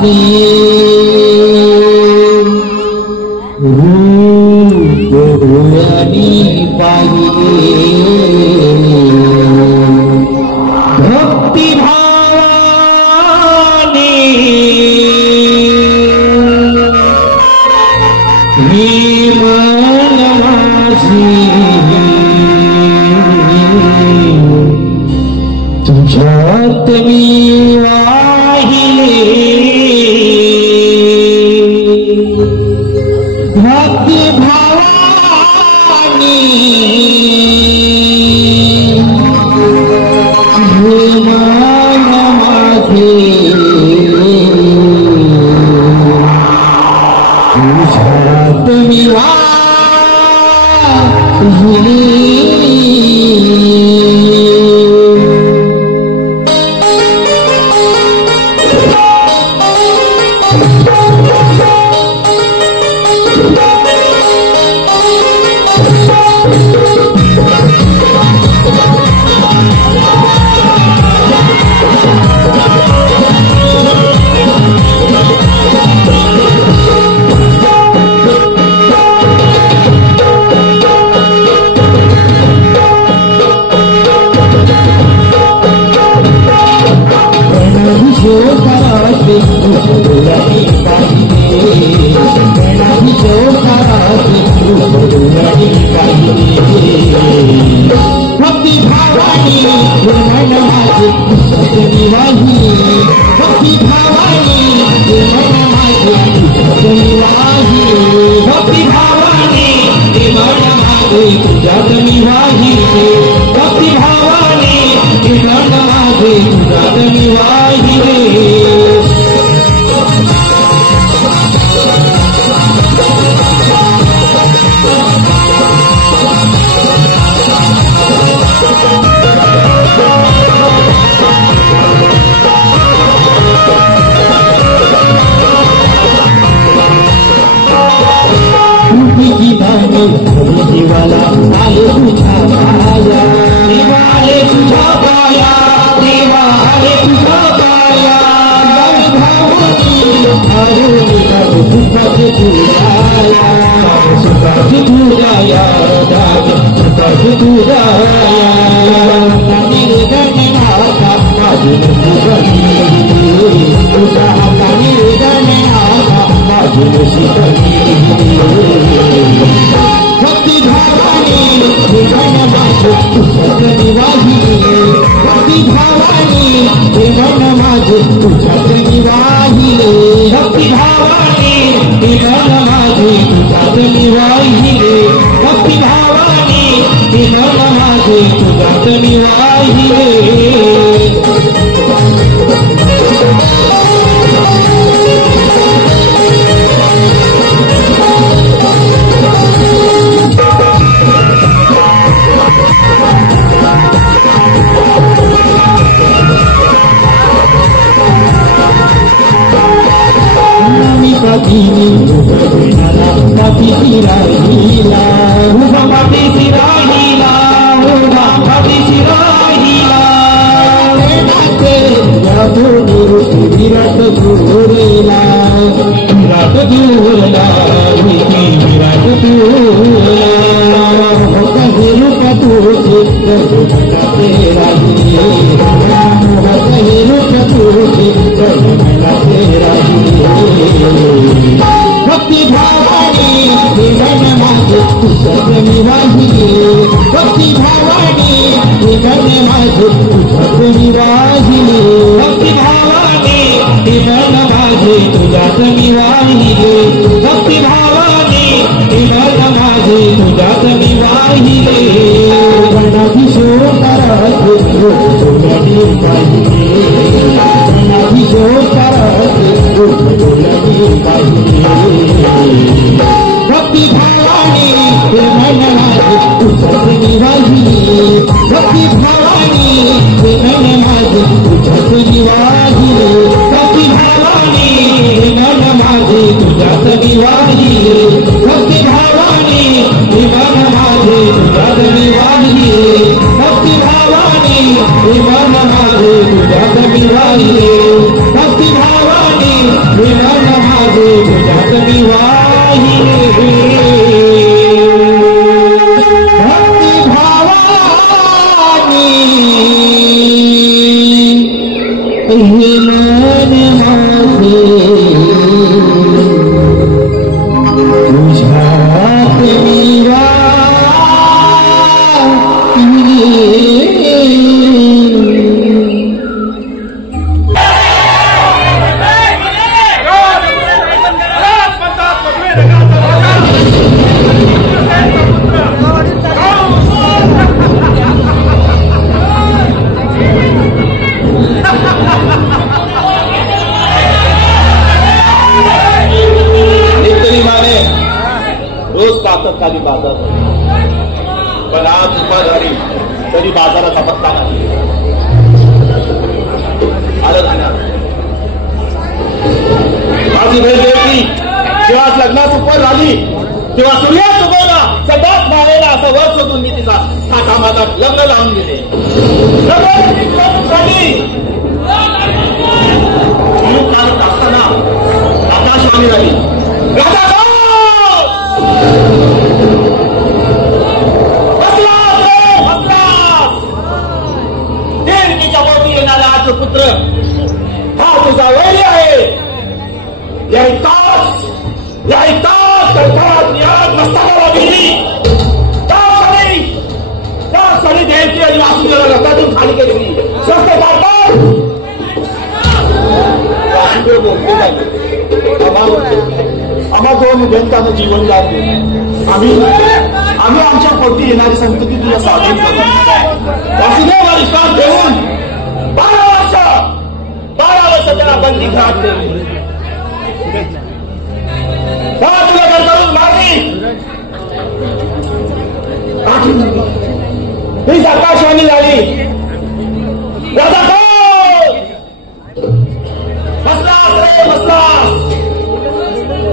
भक्ती रूप डोळ्यांनी पाहिले भक्ती भावाने ही मन माझी तुझ्यात मी वाहिले भक्ती भावानी हे मन माझे तुझ्यात मी वाहिले भक्ति भावानी मन माझे तुझ्यात वाहिले भक्ति भावानी मन माझे तुझ्यात वाहिले भक्ति भावानी मन माझे तुझ्यात वाहिले भक्ति भावानी मन माझे तुझ्यात वाहिले जीवाला आले तुझ्या पाया देवाले तुझ्या पाया देवाले तुझ्या पाया सुखाची तुझ्या सुखाची तुझ्या सुखाची तुझ्या माझी तुझा माझी भक्ति भावानी मन माझे तुझ्यात वाहिले भक्ति भावानी मन माझे तुझ्यात वाहिले भक्ति भावानी मन माझे तुझ्यात वाहिले भक्ति भावानी मन माझे तुझ्यात वाहिले Papi sirahila, uba papi sirahila, uba papi sirahila. Nate jadu duru virat durela, virat durela, virat durela. Hoka hiru katu sikka tera hi, hoka hiru katu sikka tera hi. भक्ति भावानी मन माझे तुझ्यात वाहिले भक्ति भावानी मन माझे तुझ्यात वाहिले भक्ति भावानी मन माझे तुझ्यात वाहिले भक्ति भावानी मन माझे तुझ्यात वाहिले गणाभिषेक करायचे तुझ्यानी पाहिले गणाभिषेक करायचे तुझ्यानी पाहिले भक्ति भावानी मन माझे तुझ्यात वाहिले भक्ति भावानी मन माझे तुझ्यात वाहिले भक्ति भावानी मन माझे तुझ्यात वाहिले भक्ति भावानी मन माझे तुझ्यात वाहिले भक्ति भावानी मन माझे तुझ्यात वाहिले भक्ति भावानी पण आज दुपार झाली तरी बाजाराचा पत्ता नाही. आलं जाणार माझी भेट घेतली जेव्हा लग्नास उपर झाली तेव्हा सूर्यास उगवला सदाच भावेला असं वर शोधून मी तिचा हा कामाचा लग्न लावून दिले. काढत असताना आकाशवाणी झाली राजा पुत्र हा तुझा वैरी आहे. याच मस्तकाला गेली त्या सरी देवकी आणि वासुदेवाला रथातून खाली केली. स्वस्त आम्हा दोन उभ्यंतानं जीवन लागले. आम्ही आमच्या पोटी येणारी संतती तुला साधन करू. वासुदेव विश्वास ठेवून 12 वर्ष त्याला बंदी घात ठेवली. तुला गरजावून मारली हीच आकाशवाणी झाली. राजा बसलास रे बसलास.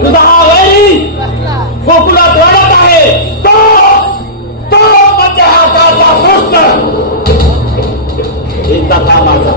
तुझा हा वैरी गोकुलात रडत आहे. तो म्हणजे हाताचा कृष्ण. एकदा का माझा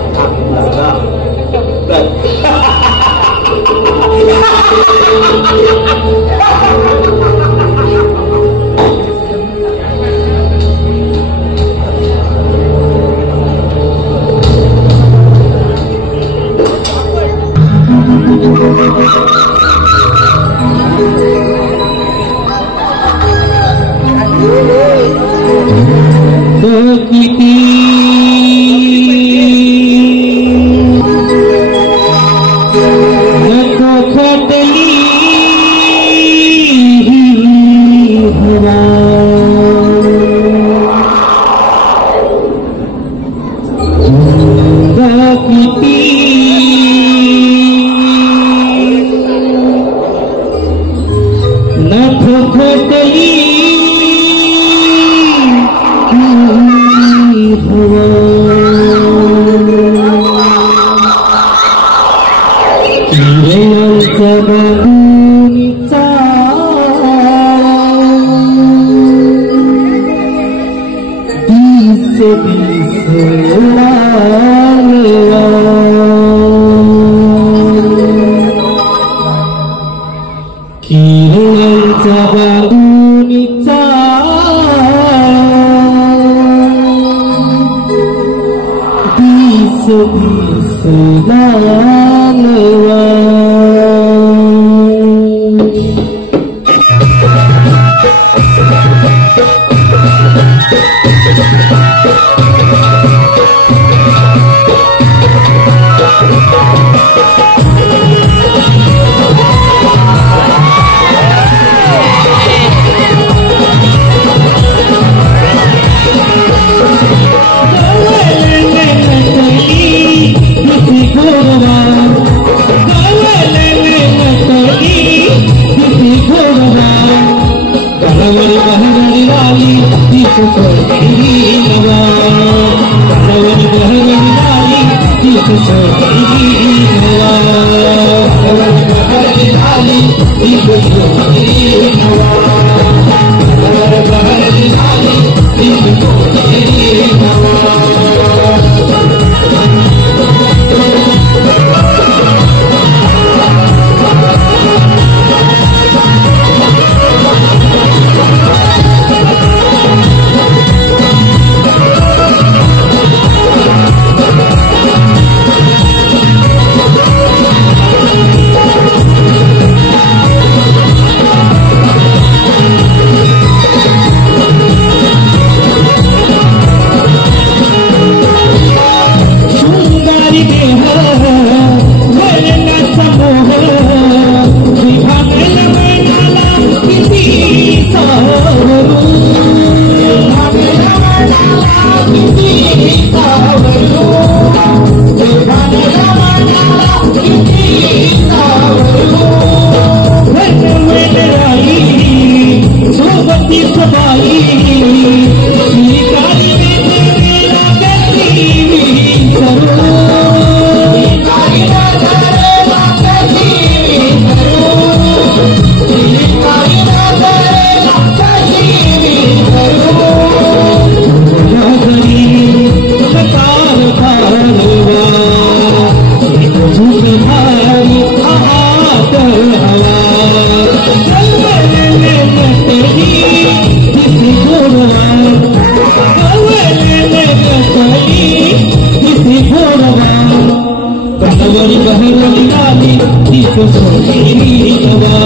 मालवणी बहरणी आली तीच सोडली नवा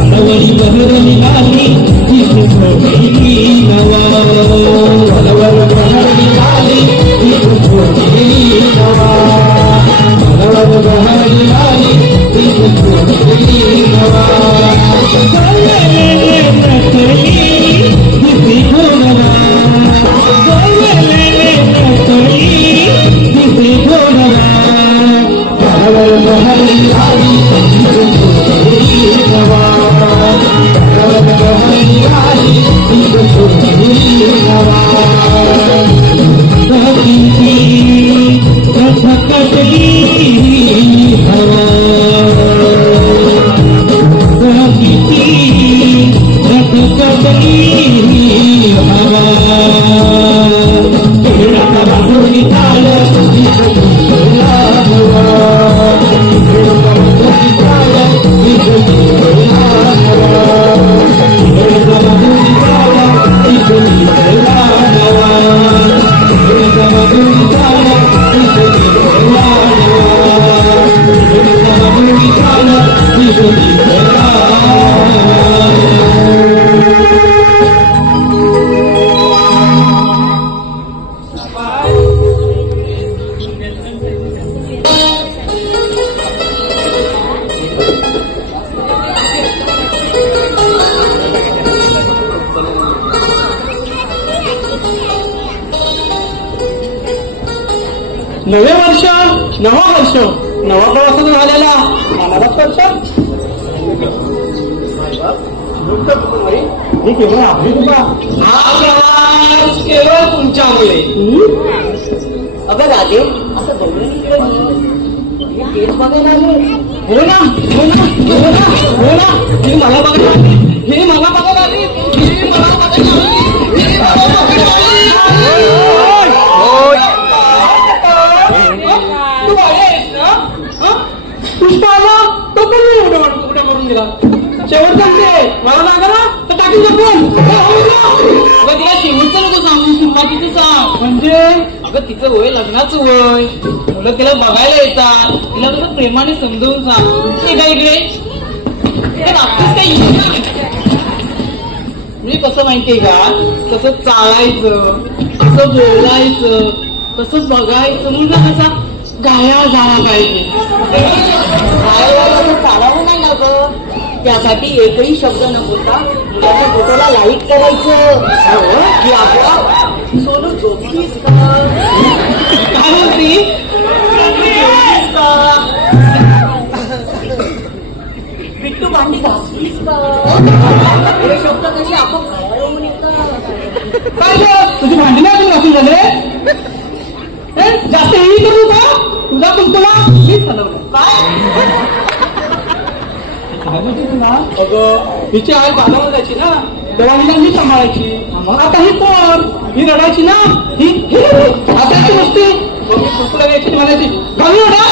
मालवणी बहरणी आली तीच सोडली नवा मालवणी बहरणी आली तीच सोडली नवा मालवणी बहरणी आली तीच सोडली नवा नवे वर्ष नवा वर्ष नवा प्रवासातून झालेला मनाला स्पर्श हे केवळ आपली कृपा हा प्रवास केवळ तुमच्यामुळे अगं राजे असं तेच बघायला हो ना हो ना हो ना हो ना हे मला बघायला आली हे मला बघायला आली हे मला बघायला आली हे मला बघायला आली तू आहेस ना पुष्पाला तो पण मी एवढं तुकडा करून दिला शेवट सांगते मला नागा ना तर टाकी जपून अगं तिला शेवटचं नको सांगू सुरुवातीचं सांग म्हणजे अगं तिचं वय लग्नाचं वय मुलं तिला बघायला येतात तिला कसं प्रेमाने समजावून सांग हे का इकडे म्हणजे कसं माहितीये का कसं चालायचं कसं बोलायचं कसं बघायचं म्हणून कसा गाया झाला पाहिजे चालावं नाही ना गं त्यासाठी एकही शब्द न बोलता मुलाच्या फोटोला लाईक करायचं की आपला सोनू झोपलीस का काय म्हणती पिट्टू भांडी घासलीस का हे शब्द कशी आपण घराला म्हणतात काय तुझी भांडी नाही घासून झाले जास्त हे करू का तुझा तुला मीच हलवलं काय अगं हिची आई बांधावर जायची ना तेव्हा हिला मी सांभाळायची आता ही कोण ही रडायची ना ही असायची नसती कुठला यायची म्हणायची गावी ओढा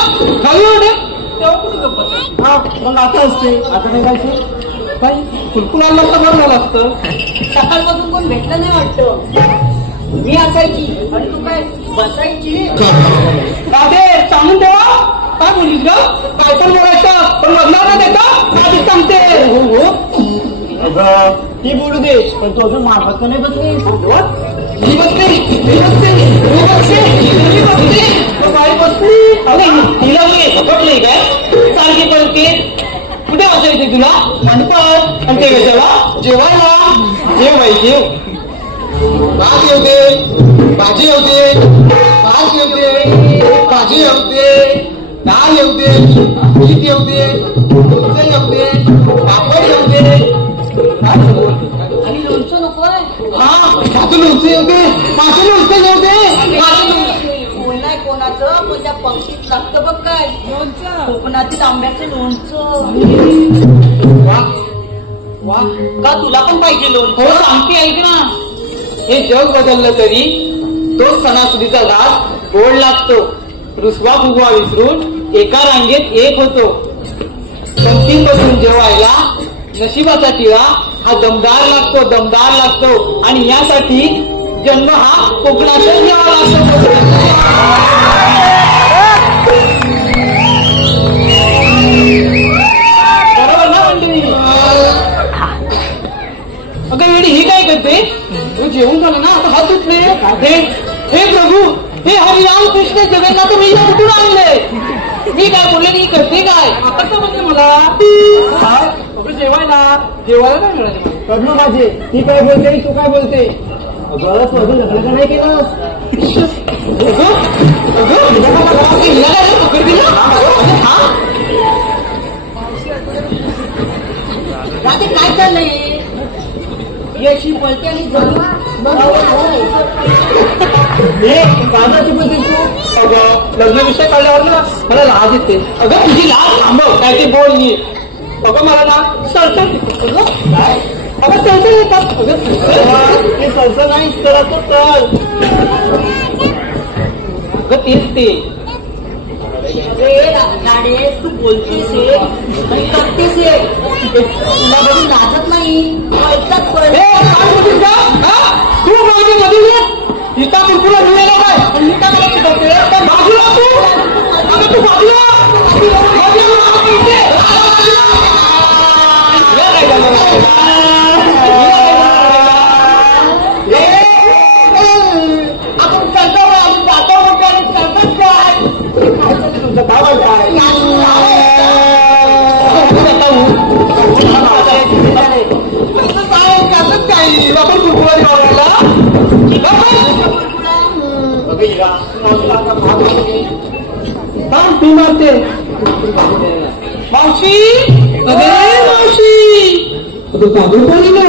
तेव्हा कुठे गप्पत हा मग आता असते आता नाही जायची काय कुलकुल आणलं तर बरं झालं असतं सकाळपासून कोण भेटलं नाही वाटतं मी असायची आणि तू काय बसायची राधे सांगून तेव्हा काय बोलीस ग काय पण बोलायचं पण बदलाव नाही देता आधीच सांगते अगं ती बोलू दे पण तो अजून मार्गात नाही बसली मी बसली तिला पटली काय सारखी पडते कुठे बसायचे तुला मंडपात आणि ते कशाला जेवायला जेव भात येऊ भाजी येऊ भात येऊ भाजी येऊ डाळ येऊ पीठ येऊ लोणचं येऊ पापड येऊ आणि लोणचं नकोय हा माझं लोणचं येऊ माझं लोणचं येऊ बोलणार कोणाचं पण त्या पंक्तीत लागतं बघ काय लोणचं कोकणातील आंब्याचं लोणचं वा का तुला पण पाहिजे लोणचं हो सांगते ऐक ना हे जग बदललं तरी तोच सणासुदीचा घास गोड लागतो रुसवा फुगवा विसरून एका रांगेत एक होतो पंक्तींपासून जेवायला नशिबाचा टिळा हा दमदार लागतो आणि यासाठी जन्म हा कोकणातच घ्यावा लागतो ते जगन्नाथ मी कुठून आणले? मी काय बोलले की करते काय आता तर म्हणजे मला जेवायला नाही मिळाले करणं माझे ती काय बोलते तू काय बोलते अगं तू अजून लग्न का नाही केलंस रात्री काय चाललंय अशी बोलते आणि कामाची बोलते तू अगं लग्न विषय काढल्यावर ना मला लाज येते अगं तुझी लाज थांबव काय ते बोलली अगं मला ना सळसळ काय अगं सळसळ येतात अगं ते सरसं नाही तर असं तर अगं तेच ते गाडे तू बोलतेस आणि करतेस तुला बघून लाजत नाही ऐकतात पण तू माझ्या मध्ये इता कुरकुला मिळाला काय आणि इता मला बाजूला तू अगं तू बाजूला आपण चालतो आम्ही जातो म्हणतो आणि चालतोच काय तुमचं काय म्हणताय आपण कुरकुला निवडायला तू मारते मावशी अगे मावशी अगं कागद कोणी ना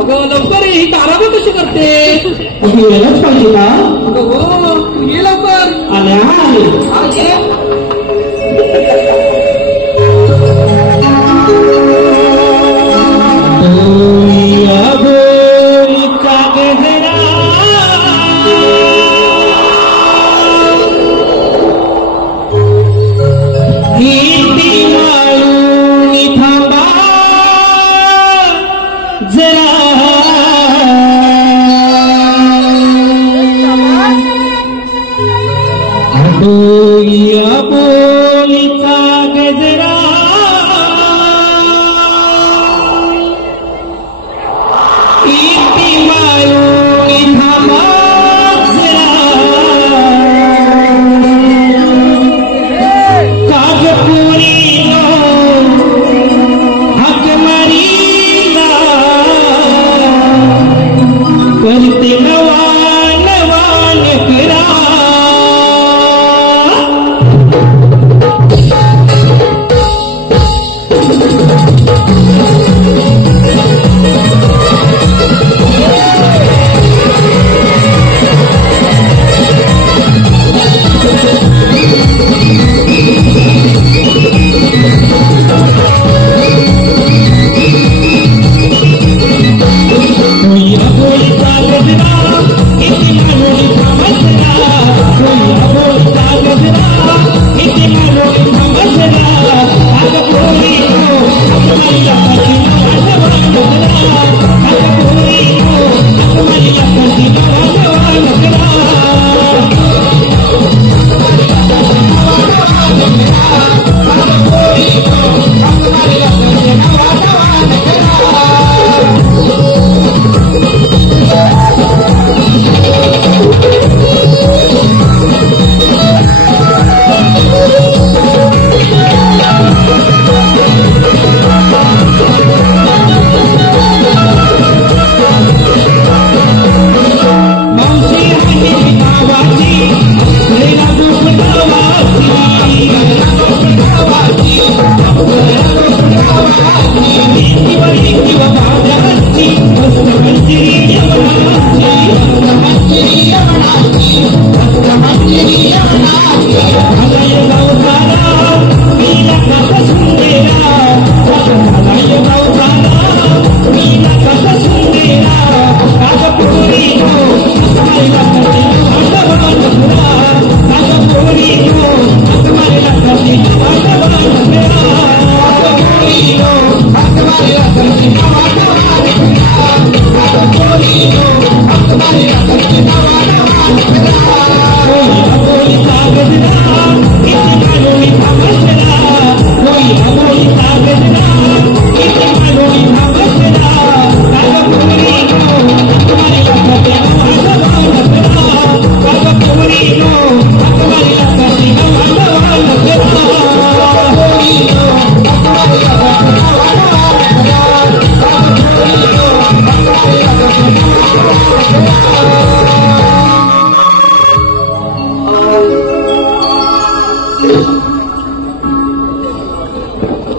अगं लवकर ही ताराबा कशी करते यायलाच पाहिजे का अगं हो तू ये लवकर आल्या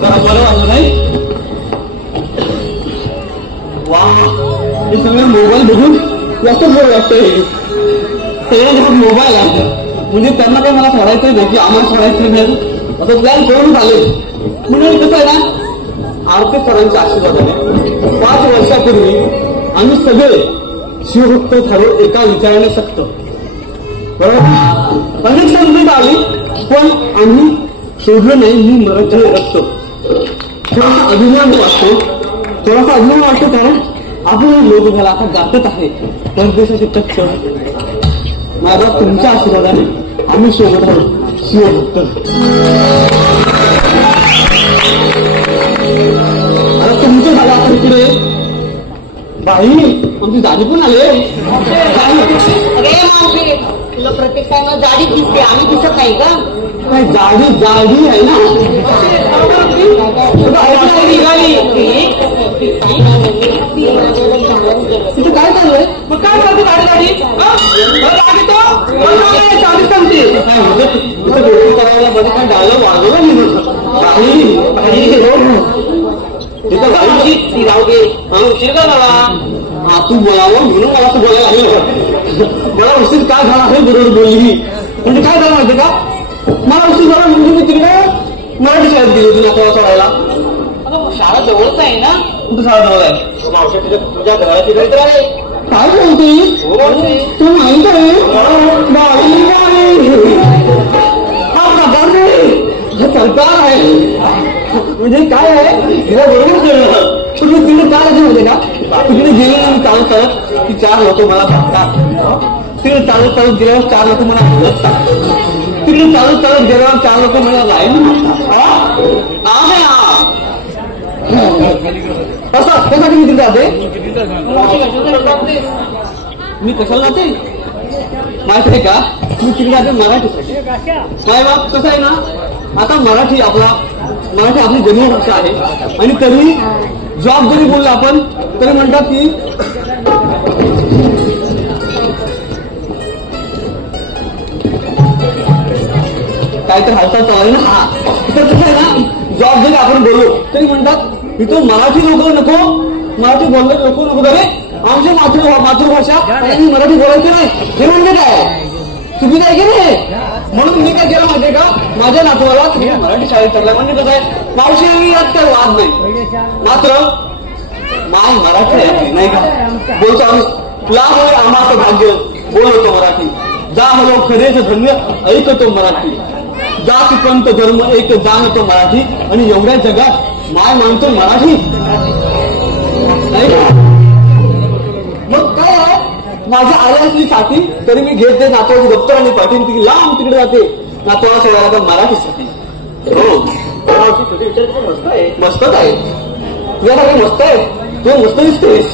जरा बरं वाटलं नाही? वा, हे सगळे मोबाईल बघून जास्त बरं वाटतंय. सगळ्या घरात मोबाईल आहे म्हणजे त्यांना काही मला सोडायचं नाही की आम्हाला सोडायचं नाही असं प्लॅन करून आले. म्हणून कसं आहे ना, आरती सरांच्या आशीर्वादाने 5 वर्षापूर्वी आम्ही सगळे शिवभक्त झालो एका विचाराने सक्त. बरोबर, अनेक संकट आली पण आम्ही सोडलं नाही. मी मराठी रक्त थोडासा अभिमान वाटतो, कारण आपण लोक झाला आता गाठत आहे परदेशाचे चक्क. माझा तुमच्या आशीर्वादाने आम्ही सोबत आहोत शिवभक्त. आता तुमचं झालं आता इकडे बाई आमची दादी पण आले. अरे मावशी, तुला प्रत्येक टाइमला जाडी दिसते, आम्ही दिसत नाही का? जाडी आहे ना. तिथे काय चाललंय? मग काय चालतं गाडी करायला मध्ये काय डायलॉग वाजवलं नाही. तिथं गाडी ती राहू दे. उशीर का झाला? तू बोलावं म्हणून मला तू बोलायला लागलं. मला उशीर काय झाला हे बरोबर बोलली. म्हणजे काय झालं माहिती का, मला उशीर झाला म्हणजे मी तिकडे मराठी शाळेत गेली होती नातवाला सोडायला. शाळा जवळच आहे ना? कुठं शाळा जवळ आहे? मावशी तुझ्या घराची काहीतरी आहे. काय बोलतेस तू? माहित आहे हा प्रकार हे सरकार आहे. म्हणजे काय आहे तिला बरोबर कळलं. तुम्ही तिकडे काय असे होते का, तिकडे गेले आणि चालत चालत की 4 लोक मला बघतात. तिकडे चालत चालत गेल्यावर 4 लोक मला बघतात. तिकडे चालत चालत गेल्यावर 4 लोक मला लाईन कसा तुम्ही तिथे जाते? मी कशाला जाते माहिती आहे का? मी तिकडे जाते मराठीसाठी. काय बाब कसं आहे ना, आता मराठी आपली जन्मभाषा आहे आणि तरी जॉब जरी बोललो आपण तरी म्हणतात की काय तर हालचाल चालू आहे ना. हा तर कसं आहे ना, जॉब जरी आपण बोललो तरी म्हणतात इथं मराठी लोक नको, मराठी बोलले नको तरी आमची मातृभाषा आणि मराठी बोलायचं नाही हे म्हणजे काय चुकीचं आहे की नाही? म्हणून मी काय केलं माहितीये का, माझ्या नातवाला तुम्ही मराठी शाळेत टाकला. म्हणजे कसं आहे, मावशी आणि यात काय वाद नाही, मात्र माय मराठी आहे नाही का बोलतो आम्ही. तुलामुळे आम्हाला भाग्य बोलतो मराठी. जा हलो खरेच धन्य ऐकतो मराठी. जात पंत धर्म एक जाणतो मराठी. आणि एवढ्या जगात माय मानतो मराठी नाही का. मग काय आहे, माझ्या आल्या असली साठी तरी मी घेते नातवाची दप्तर आणि पाठवून ती लांब तिकडे जाते नातवाला सोडायला पण मराठीसाठी. हो मस्तच आहे तुझ्यासाठी, मस्त आहे तू, मस्त दिसतेस.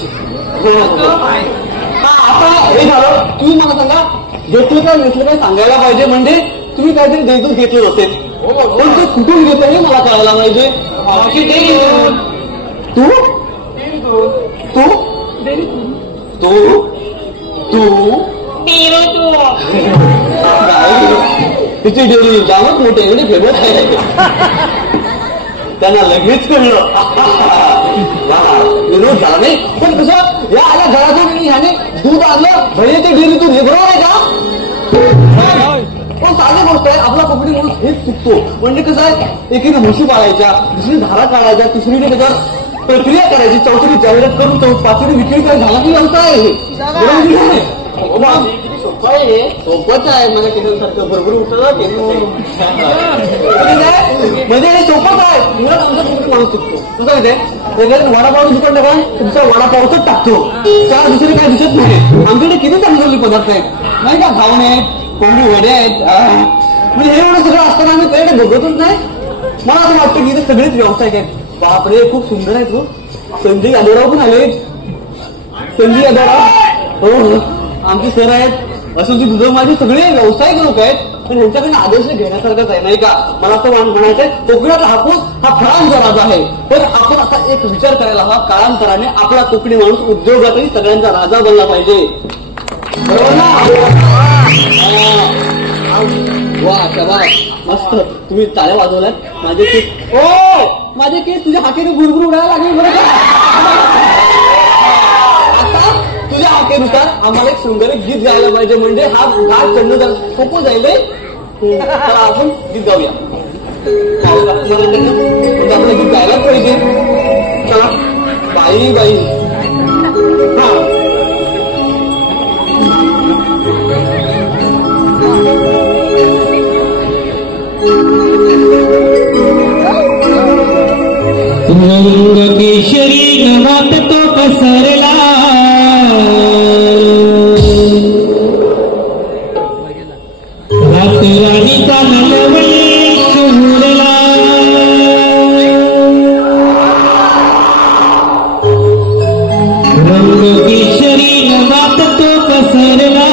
आता हे झालं, तुम्ही मला सांगा घेतलं काय नसलं काय सांगायला पाहिजे. म्हणजे तुम्ही काहीतरी देतून घेतलं असेल पण ते कुठून घेतलं हे मला कळायला पाहिजे. तू तू तू तू तिची डेअरी जामच मोठे एवढी फेमस आहे. त्यांना लगेच कळलं विरोध झाला नाही. पण कसं या आल्या घरातून ह्याने दूध आणलं भैया ते डेअरीतून हे बरोबर आहे का? पण साधी गोष्ट आहे, आपला कपडे म्हणून हेच चुकतो. म्हणजे कसं आहे, एकीने म्हशी पाळायच्या, दुसरी धारा काढायच्या, तिसरीने त्याच्यावर प्रक्रिया करायची, चौथीने जाहिरात करून 5वी विक्री काय झाला की व्यवसाय आहे. सोपं आहे, सोपंच आहे. मला केल्यासारखं बरोबर उठलं म्हणजे हे सोपंच आहे. मुळात आमचा कुठे माणूस चुकतो. कसं माहिती आहे, वडापाव दुकान काय तुमचा वडापावच टाकतो, त्याला दुसरे काय दिसत नाही. आमच्याकडे किती चांगले पदार्थ आहेत नाही का, खाऊन आहेत, कोंबडी वडे आहेत. म्हणजे हे एवढं सगळं असताना आम्ही काही बघतच नाही. मला असं वाटतं की इथे सगळेच व्यावसायिक आहेत. बापरे खूप सुंदर आहेत. हो संजय यादवराव पण आले. संजय यादवराव हो आमचे सर आहेत. असं तुझं माझे सगळे व्यावसायिक लोक आहेत. पण ह्यांच्याकडे आदर्श घेण्यासारखाच आहे नाही का. मला असं म्हणायचंय, कोकणात हापूस हा फळांचा राजा आहे. पण आपण असा एक विचार करायला हवा, काळांतराने आपला कोकणी माणूस उद्योगातही सगळ्यांचा राजा बनला पाहिजे. बरोबर ना. वा शाबास मस्त तुम्ही टाळ्या वाजवल्यात माझे केस माझे केस तुझ्या हाकेने गुरगुर उडायला लागले बरं का आता तुझ्या हाकेनुसार आम्हाला एक सुंदर गीत गायला पाहिजे म्हणजे हा घाट चढणं सोपं जाईल तर आपण गीत गाऊया आपलं गीत गायला पाहिजे चला बाई बाई हा रंग केशरी नवात तो पसरला रात राणीचा नलवली शोधला रंग केशरी नवात तो पसरला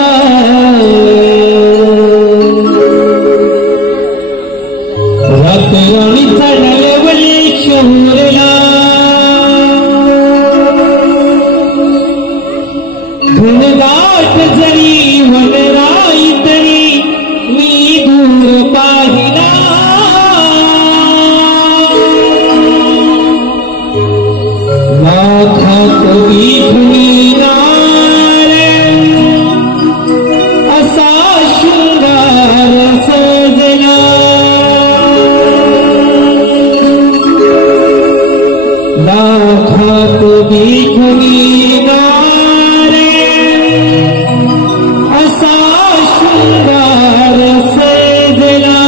रात राणीचा नलवली शोधला घनदाट जरी वनराई तरी मी दूर पाहिला लाखात विठुरार असा शृंगार सजला लाखात विठुरार असा शृंगार सजला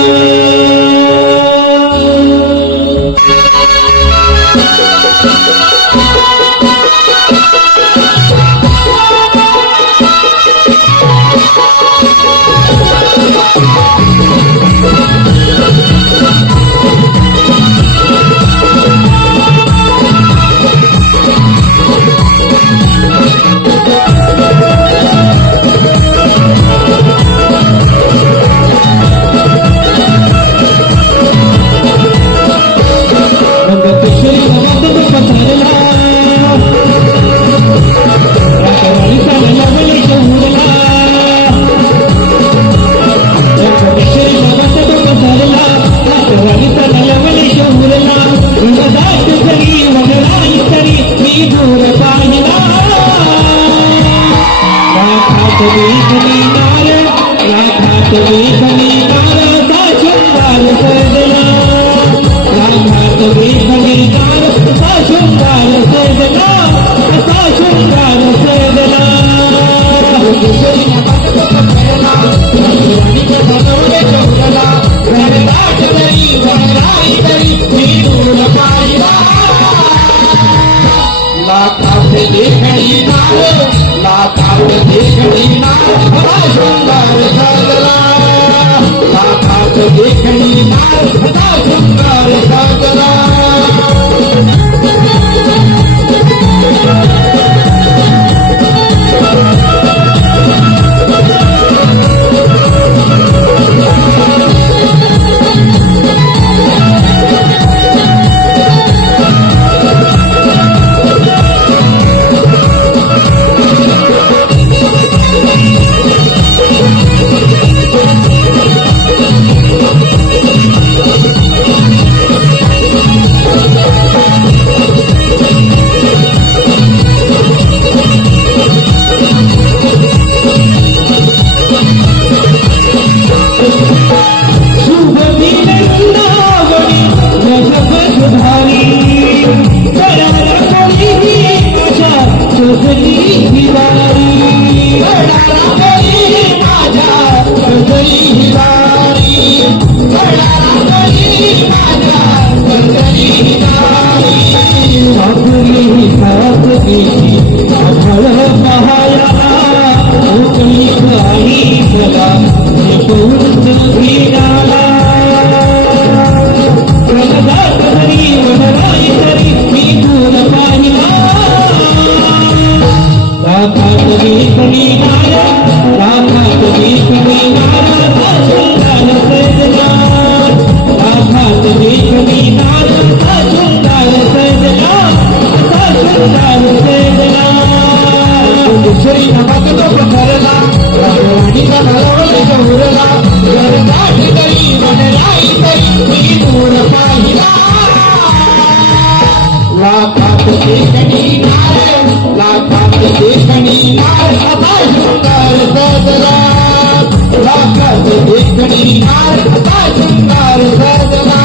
शृंगार सजना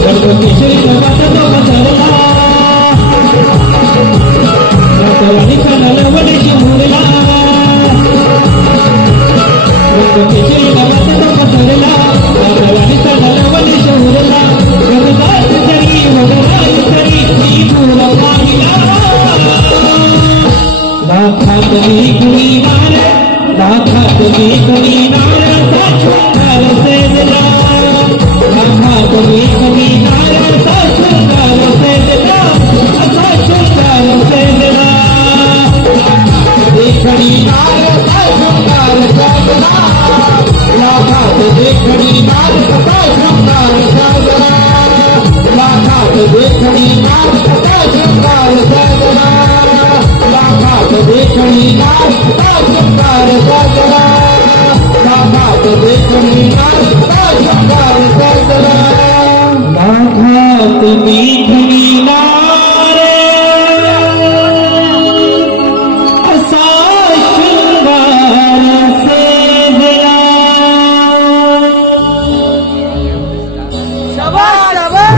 गणपती श्री नवाचा तो पसरला रातवाणी सणाला वडेशी मुरला गणपती श्री नवाचा तो पसरला रातवाणी सणाला वडेशी मुरला गणपती जरी वगराय तरी ती मुला पाहिला लाखात मी कुणी नार लाखात मी कुणी नाराचा शृंगार सेजला लाखात मी कुणी नाराचा शृंगार सेजला असा शृंगार सेजला देखणी नाराचा शृंगार सेजला लाखात देखणी नाराचा शृंगार सेजला लाखात देखणी नाराचा शृंगार सेजला लाखात देखणी नाराचा शृंगार सेजला लाखात देखणी नाराचा शृंगार सेजला लाखात देखणी नारे असा शृंगार सेजला शाबास शाबास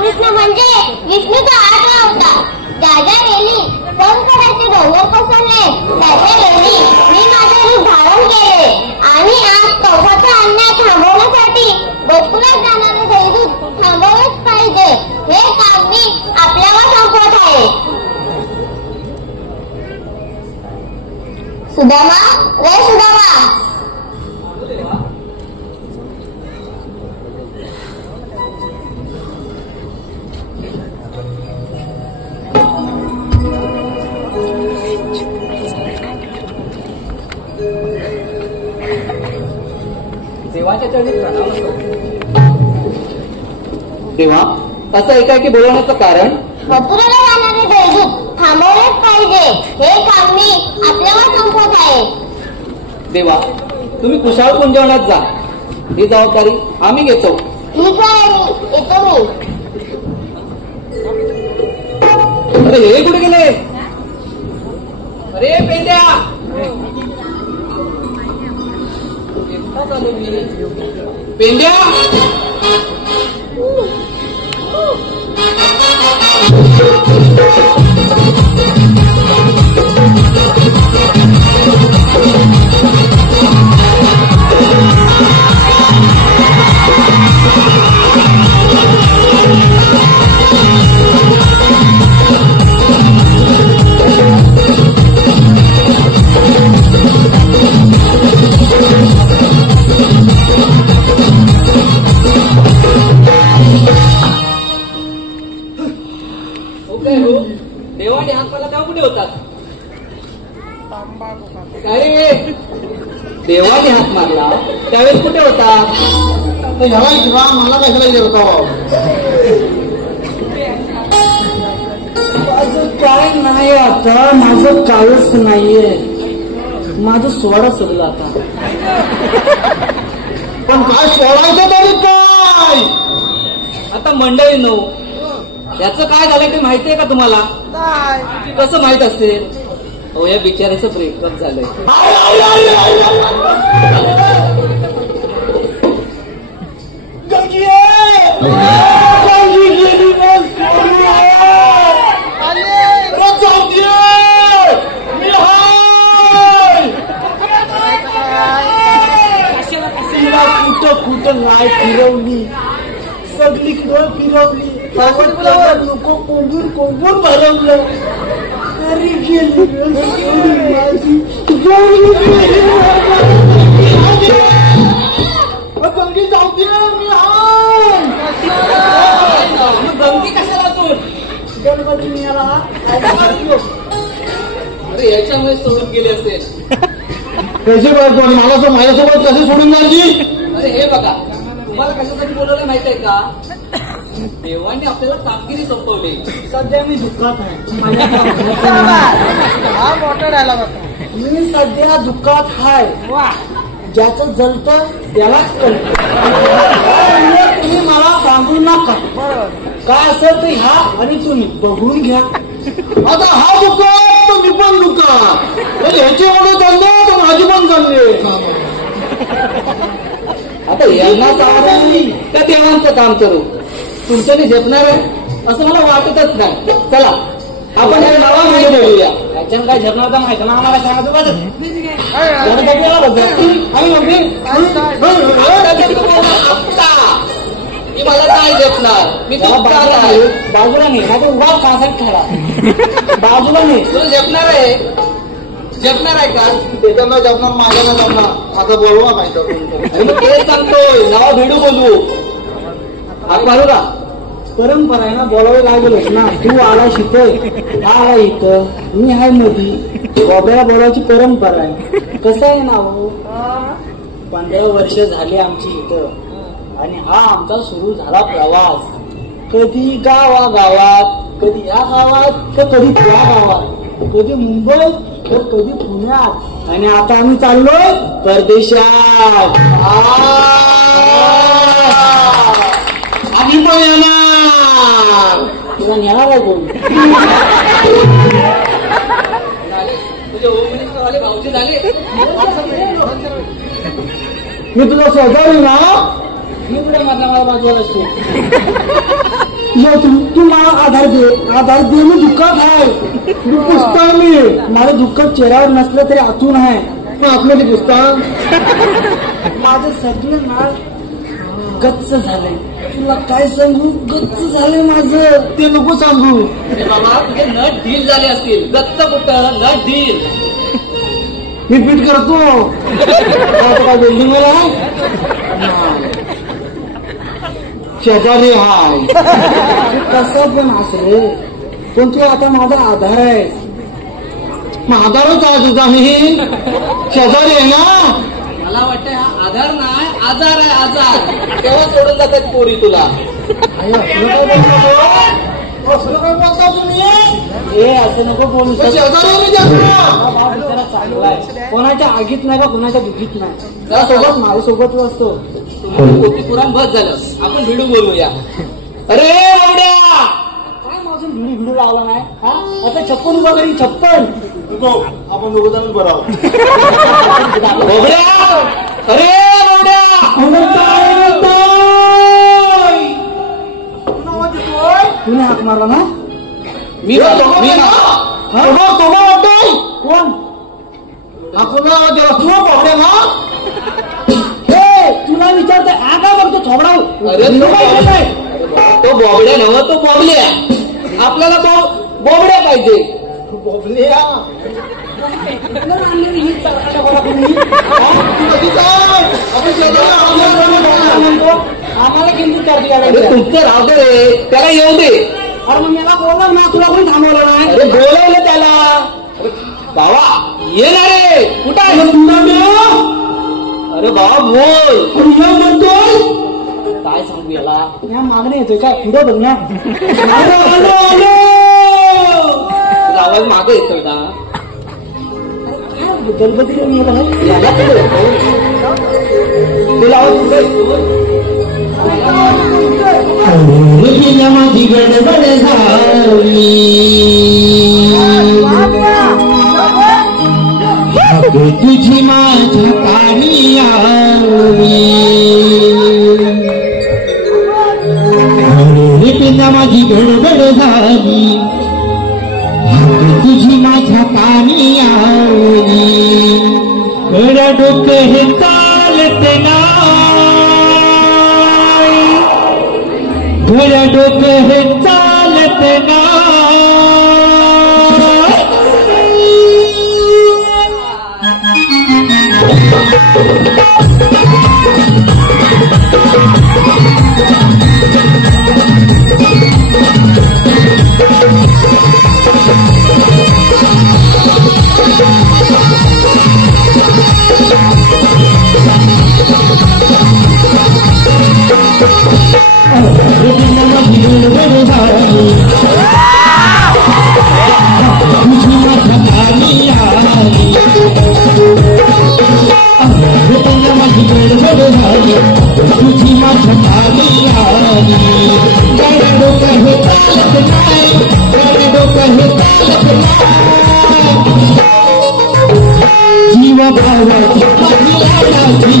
कृष्ण म्हणजे विष्णूचा आठवा होता. ज्या ज्या वेळी संकटाचे डोंगर कोसळले त्या वेळी मी माझे रूप धारण केले आणि आज कौशाचा अन्याय थांबवण्यासाठी गोकुळात जाणारे दैदूत थांबवलंच पाहिजे हे काम मी आपल्यावर संपवत आहे. सुदामा रे सुदामा देवाच्या चरणी प्रणाम असो. देवा तसं एकाएकी बोलवण्याचं कारण मथुरेला जाणारे दैदूत थांबवलेच पाहिजे हे काम मी आपल्यावर संपवत आहे. देवा तुम्ही कुशाळ कुंजवण्यात जा ही जबाबदारी आम्ही घेतो. ठीक आहे येतो मी. अरे हे कुठे गेले? अरे पेंड्या पेंड्या देवाने हातपाला तेव्हा कुठे होतात? अरे देवाने हात मारला त्यावेळेस कुठे होता? मला कशाला जेवतो? माझं काय नाही आता, माझं कायच नाहीये. माझं सोडा सगळं आता. पण काय सोडायचं तरी काय? आता मंडळी नऊ याचं काय झालं ते माहितीये का तुम्हाला? कसं माहित असेल? हो या बिचाऱ्याचं ब्रेकअप झालंय. कुठं नाही फिरवली, सगळीकडं फिरवली. नको कोंबून कोंबून भरवलं. अरे गेली गंगी जाऊ दे मी. गंगी कशाला तू? गणपती मिळाला. अरे याच्यामुळे सोडून गेले असेल. कसे बघतो आणि मला तो माझ्यासोबत कसे सोडून जायची? अरे हे बघा तुम्हाला कशासाठी बोलवलं माहित आहे का? देवाने आपल्याला कामगिरी सोपवली. सध्या मी दुःखात आहे. हा मोठा डायलॉग होता. मी सध्या दुःखात आहे. ज्याचं जलतं त्यालाच कळतं. तुम्ही मला सांगू नका. काय असेल ते ह्या आणि तुम्ही बघून घ्या. आता हा दुकान तर मी पण दुकान, म्हणजे ह्याची एवढं चालले तर माझी पण चालले. आता यांना सांगून त्या देवांचं काम करू. तुमच्याने झेपणार आहे असं मला वाटतच नाही. चला आपण हे नावा माहिती बोलूया. याच्यानं काय झेपणार तर माहिती ना आम्हाला सांगायचं बघ. मला काय झेपणार? मी बाजूला नाही हा उभा कासात खाला. बाजूला नाही तुला झेपणार आहे? झेपणार आहे का? त्याच्यानं जपणार, माझ्यानं जपणार. आता बोलवा माहिती तेच सांगतोय, नाव भेडू बोलू. आपण आलो का? परंपरा आहे ना, बोलावे लागेलच ना. तू आला शिकय, आला इथं, मी आहे मधी. बाबाला बोलायची परंपरा आहे. कसं आहे ना हो, 15 वर्ष झाली आमची इथं आणि हा आमचा सुरू झाला प्रवास. कधी गावागावात, कधी या गावात तर कधी त्या गावात, कधी मुंबईत तर कधी पुण्यात, आणि आता आम्ही चाललोय परदेशात. आम्ही पण येणार. तुला नेणार आहे कोण? तुझे होम मिनिस्टरवाले भाऊजी झाले. मी तुला शेजारी ना, मी पुढे माझ्या बाजूला असतो. तू मला आधार दे. आधार दे, मी दुःखात आहे. मी पुस्तक मी माझं दुःख चेहऱ्यावर नसलं तरी आतून आहे. पण आपलं ते पुस्तक माझं सगळं ना गच्च झालंय. तुला काय सांगू, गच्च झालंय माझं. ते नको सांगू. बाबा तुझे नट ढील झाले असतील. गच्च कुठं, नट ढील. मी पीठ करतो. काय बिल्डिंग वर आहे शेजारी हाय. कसं पण असं, पण तू आता माझा आधार आहे. आधारच आहे तुझा. मी शेजारी आहे ना. मला वाटतं हा आधार नाही, आजार आहे, आजार. तेव्हा सोडून जातात पोरी तुला. असं काय बोलता तुम्ही? हे असं नको बोलू. शेजारी मी जातो. चांगला आहे. कोणाच्या आगीत नाही का कोणाच्या दुखीत नाही. त्या सोबत माझ्यासोबत असतो. पोती पुराण बस झालं. आपण भिडू बोलूया. अरे एवढ्या काय माझं भिडू लावला नाही. हा आता 56 उभा करी. 56 आपण दोघं जण बरं. बोबड्या. अरे बोबड्या. तुने हाक मारला ना. मी कोण? आपण तू बाबड्या ना. तुला विचारतोय आगा बघतो थोबडाव. अरे तो बॉबड्या नव्ह, तो बॉबल्या. आपल्याला बॉबड्या पाहिजे. बोबल्या आम्हाला किंमत चार्ज अरे करायची. तुमचं राहू दे रे, त्याला येऊ दे. अरे मग मला बोलला ना, तुला कोणी थांबवलं नाही. अरे बोलवलं त्याला. बाबा ये ना रे. कुठं आहे? अरे बाबा बोल. म्हणतोय काय सांगू याला. या मागणी येतोय काय पुढे बघ ना. तुझा आवाज मागे येतोय का? गणपती माझी गडबड झाली. तुझी माझ्या पाणी आली. पिता माझी गडबड झाली. तुझी माझ्या पाणी आली. गड्या डोकं हे चालते नाही. गड्या डोकं हे चालते नाही. तुझी माझ्या पाणी आली. तुझी माझ्या खाली आली गाड्या डोकं हे चालत नाही गाड्या डोकं हे चालत नाही जीवा भावाची माझी लाडाची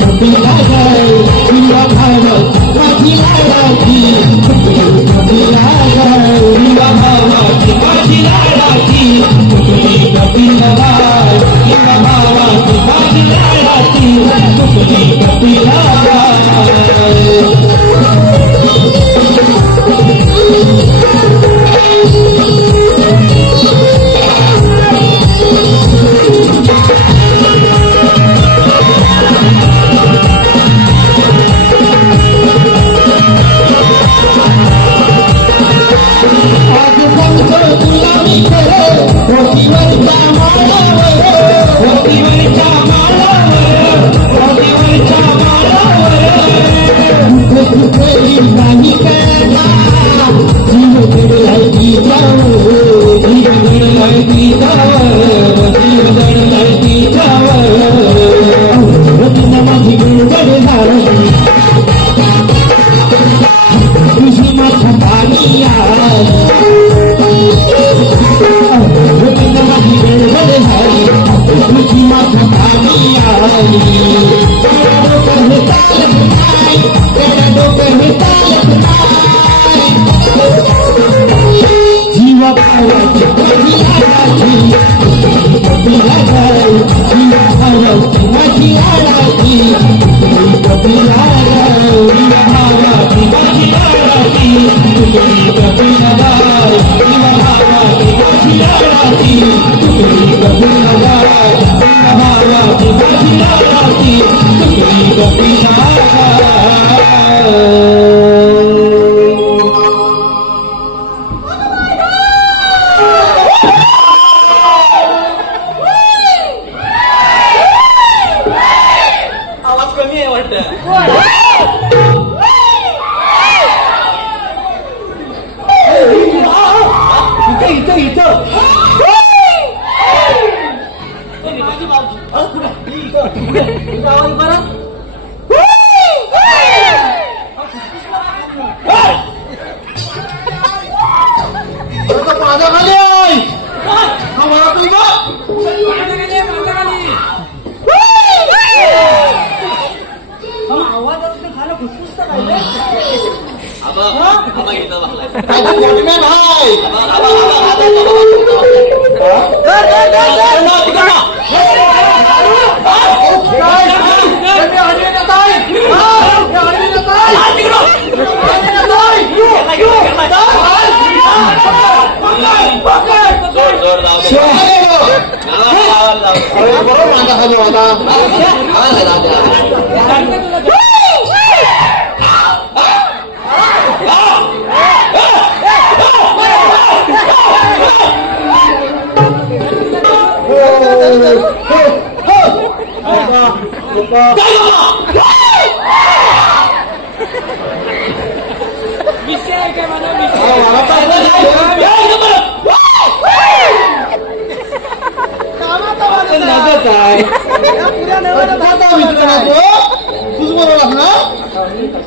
कमी लागाय जीवा भावाची माझी लाडाची कमी लागाय जीवा भावाची माझी लाडाची कमी लागाय जीवा भावाची माझी लाडाची कमी लागाय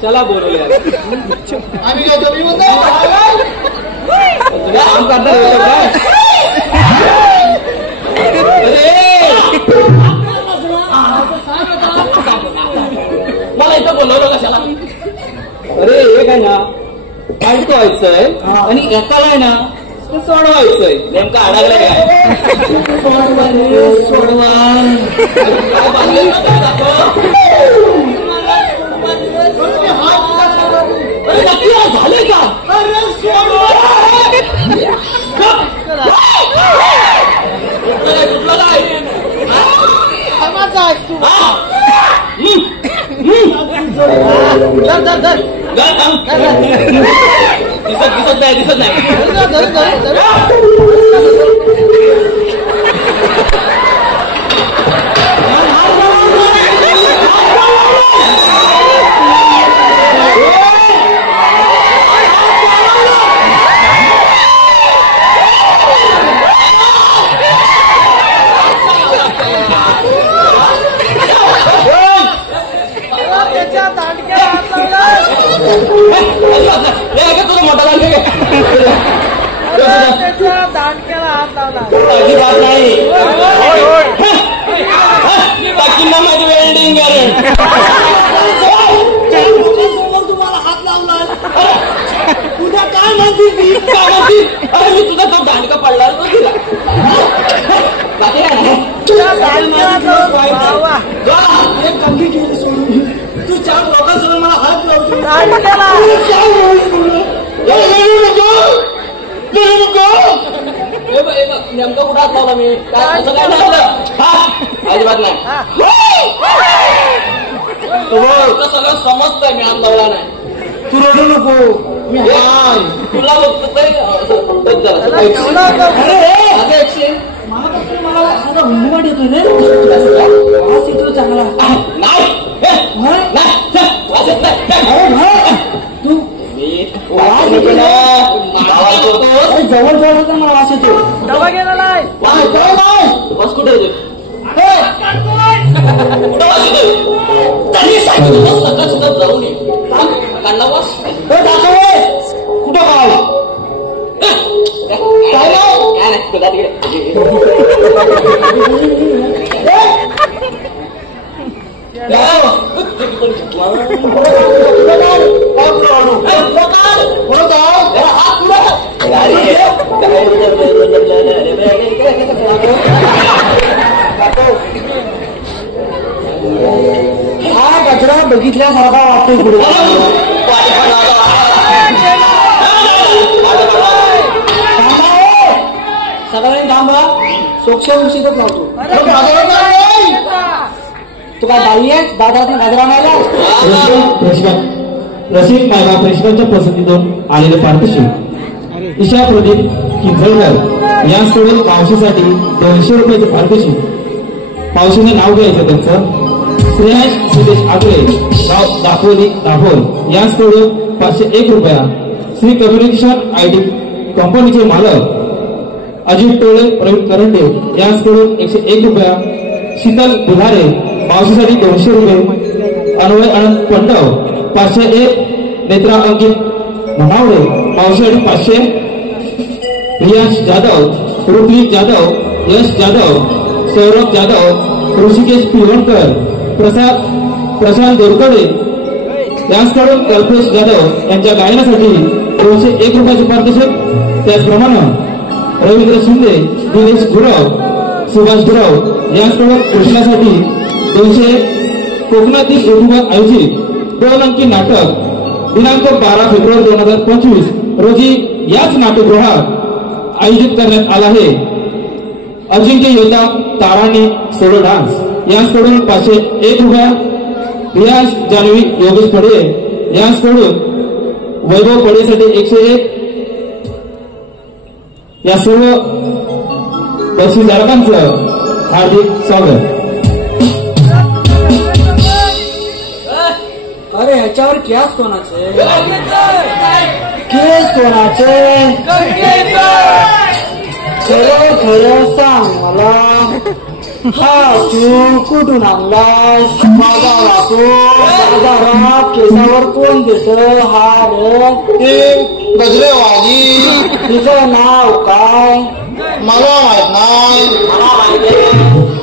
चला बोलवले आम्ही काय कमी होतो काम करता मला इथं बोलवलं कशाला? अरे एक आहे ना ऐकवायचंय आणि एकाला आहे ना सोडवायचंय. नेमका अडकलाय काय? सोडवा झाले का? दिसत नाही. तुला मोठा दांडके अजिबात नाही बाकींना माझी वेल्डिंग तुम्हाला हात लावला उद्या काय म्हणते ती अरे मी तुझा तो दांडका पडला तो दिला बाकी काय नाही एक कंगी घेऊन सोडून तू 4 लोकांसमोर मला हात लावतो नेमकं कुठं हात लावला मी असं काय नाही अजिबात नाही सगळं समजतंय मी हात लावला नाही तू रडू नको मी हाय तुला बघतो मला आता हुंडवाट येतोय रे आवाज येतो चांगला नाही तू वास येतो ना जवळ जवळ होता मला वास येतो डबा गेला नाही बस कुठे येतोय तरी सांगितलं सकाळ सुद्धा जाऊ नये काढला बस कुठं काय काय नाही तुला हा कचरा बघितल्यासारखा वाटतोय पुढे सगळ्यांनी थांबा सोक्ष उशीतच लावतो तू काय बाई आहेस बाजारात गजरा मायला रसिक नायबा प्रेक्षकांच्या पसंतीतून आलेले पारितोषिक ईशा प्रदीप किंजळकर यांकडून पावशीसाठी 200 रुपयाचे पारितोषिक पावशीने नाव घ्यायचं त्यांचं श्रेयश सुदेश आगळे गाव दापोली दाभोल यांकडून 501 रुपया श्री कम्युनिकेशन आयडी कंपनीचे मालक अजित टोळे प्रवीण करंडे यांकडून 101 रुपया शीतल बुधारे पावशीसाठी 200 रुपये अन्वय अनंत पंडव 501 नेत्रा अंकित म्हणावडे पावशीसाठी 500 रियांश जाधव रुपली जाधव यश जाधव सौरभ जाधव ऋषिकेश पिवणकर प्रशांत दोरकडे यांकडून कल्पेश जाधव यांच्या गायनासाठी 201 रुपयाचे पारितोषिक त्याचप्रमाणे रवींद्र शिंदे दिनेश गुरव सुभाष गुरव यांकडून कृष्णासाठी 200 कोकणातील युट्यूबवर आयोजित 2 अंकी नाटक दिनांक 12 फेब्रुवारी 2025 रोजी याच नाट्यगृहात आयोजित करण्यात आला आहे अजिंक्य योद्धा ताराणी सोलो डान्स यांकडून 501 रुपया रियाज जान्हवी योगेश पडे यांकडून वैभव पडेसाठी 101 या सर्व बक्षीसधारकांचं हार्दिक स्वागत अरे ह्याच्यावर केस कोणाचे केस कोणाचे खरं खरं सांग मला हा तू कुठून आणलास माझा बापू बाजारात केसावर कोण देत हार गजरेवाली तिचं नाव काय मला माहित नाही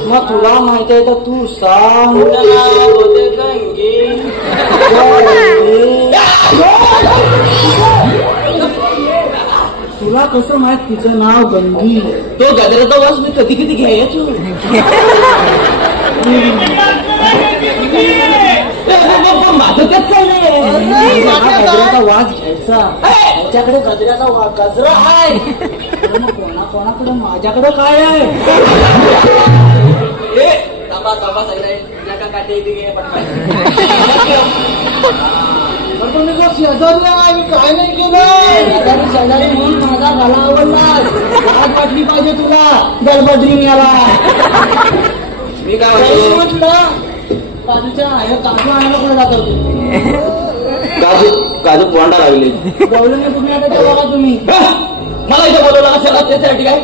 मग तुला माहित आहे तर तू सांग तुला कसं माहित तिचं नाव गंगी तो गजराचा वास मी कधी कधी घ्यायचो माझं त्यात काय नाही गजऱ्याचा वास घ्यायचा त्याच्याकडे गजऱ्याचा गजरा आहे मग कोणाकडे माझ्याकडे काय आहे तुम्ही जर शेजारी आहे मी काय नाही केलं शेजारी म्हणून माझा घाला आवडला आज वाटली पाहिजे तुला दलबद्री मिळाला मी काय म्हटलं काजूच्या काजू आणायला कुठे जात होते काजू पोंडा लागले बोललं नाही तुम्ही आता तेव्हा का तुम्ही मला इथे बोलवलं कशाला त्यासाठी काय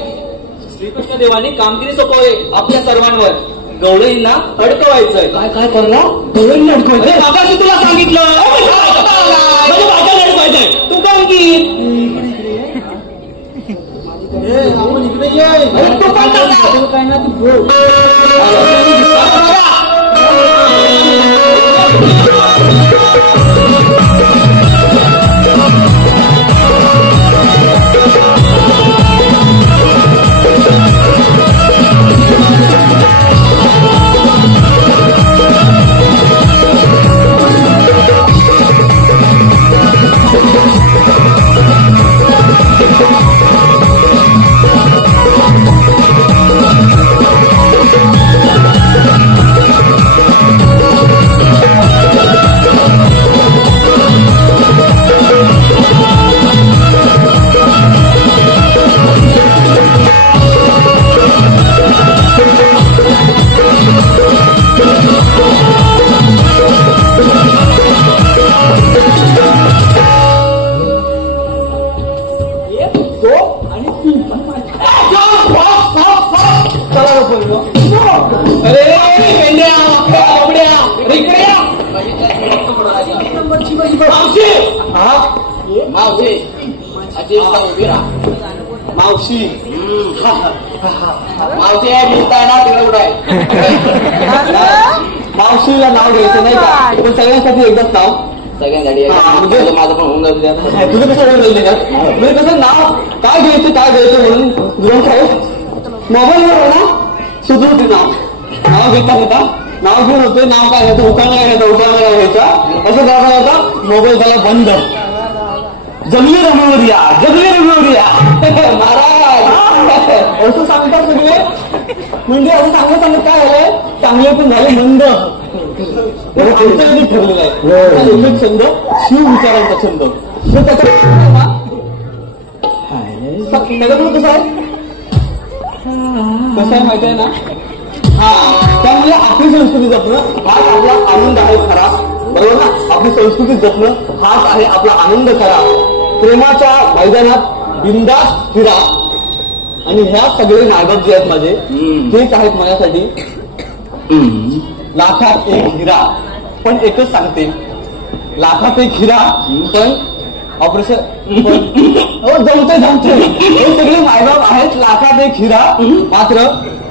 श्रीकृष्ण देवानी कामगिरी सोपवले आपल्या सर्वांवर गवळींना अडकवायचंय. काय काय करणार? गवळींना अडकवायचं? मागाशी तुला सांगितलं म्हणजे भाज्या अडकवायचंय. तू काय की आपण इकडे ये. तू पण कसा? काय ना तू बोल. मावशी मावशी आहे मिळताय ना तिकडे कुठे मावशीला नाव घ्यायचं नाही का? पण सगळ्यांसाठी एकदाच नाव. सगळ्यांसाठी म्हणजे माझं पण होऊन जाऊ द्या. तुझं कसं होईल म्हणजे कसं नाव काय घ्यायचं म्हणून गुरु साहेब मोबाईलवर आहे ना सुधू होते नाव घेता नाव घेऊन होते. नाव काय घ्यायचं? उखाणा काय घ्यायचा असं करायला होता. मोबाईल त्याला बंद. जगली रमवरिया महाराज असं सांगतात सगळे. म्हणजे असं सांगत काय झालंय? चांगले पण झाले मंद. आमचं कधी ठरलेलं आहे एक छंद शिव विचारांचा छंद. तर त्याच्यात कसं आहे माहिती आहे ना? त्यामुळे आपली संस्कृती जपणं हाच आपला आनंद आहे खरा. बरोबर ना? आपली संस्कृती जपणं हाच आहे आपला आनंद खरा. प्रेमाच्या मैदानात बिंदास फिरा. आणि ह्या सगळे नायबाब जे आहेत माझे तेच आहेत माझ्यासाठी लाखात एक हिरा. पण एकच सांगते, लाखात एक हिरा पण ऑपरेशन जमते. हे सगळे मायबाप आहेत लाखात एक हिरा. मात्र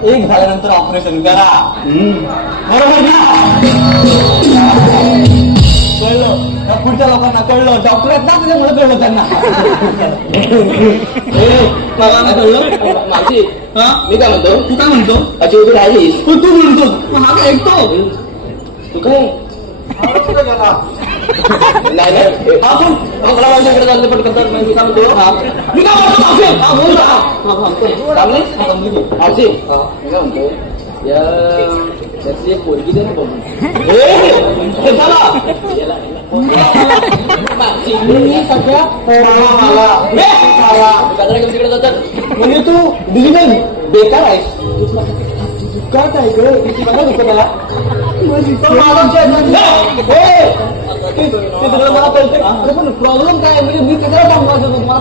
एक झाल्यानंतर ऑपरेशन करा. बरोबर ना? कळलं? पुढच्या लोकांना कळलं. डॉक्टर आहेत ना त्याच्यामुळे कळलं त्यांना. मला कळलं. माझी मी काय म्हणतो? तू काय म्हणतो? अशी उभी राहिलीस तू म्हणतो हा काय ऐकतो? तू काय नाही आपण अकरा वाजल्याकडे चाललं पण करतात. मी काय म्हणतो? मी काय म्हणतो? मावशी मी काय म्हणतो? त्याची एक पोरगी दे ना बघून. सगळ्या तिकडे जातात. म्हणजे तू डिजिटल बेकार आहेस. काय काय मला पण प्रॉब्लेम काय म्हणजे मी कशाला सांगतो मला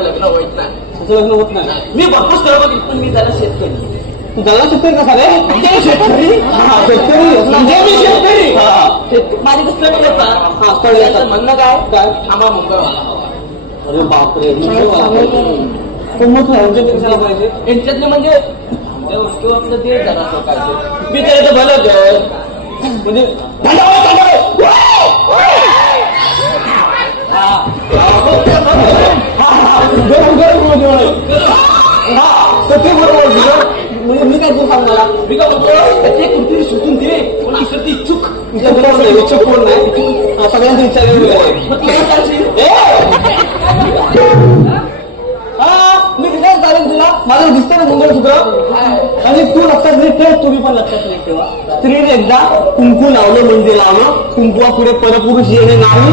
लग्न होत नाही. लग्न होत नाही. मी भरपूर करत पण मी त्याला शेतकरी. तू त्याला शेतकरी कसा रे? शेतकरी म्हणजे मी शेतकरी. माझी कसं येतात म्हणणं काय थांबा मुंबईवाला हवा. अरे बापरे कशाला पाहिजे? यांच्यातले म्हणजे आपलं ते जरा काय मी त्याचं भलं कर म्हणजे ते बरोबर. म्हणजे मी काय तू सांग मला. मी काय म्हणतो त्याची कुठेतरी सुटून दे. पण असं ती इच्छुक इच्छुक कोण नाही. सगळ्यांची इच्छा वेगळी आहे. मी काय चालेल तुला माझं दिसतं ना मंगळसूत्र. आणि तू लक्षात नाही ठेव. तुम्ही पण लक्षात नाही ठेवा. स्त्रीने एकदा कुंकू लावलं म्हणजे लावलं. कुंकुवा पुढे परपुरुष येणे नाही.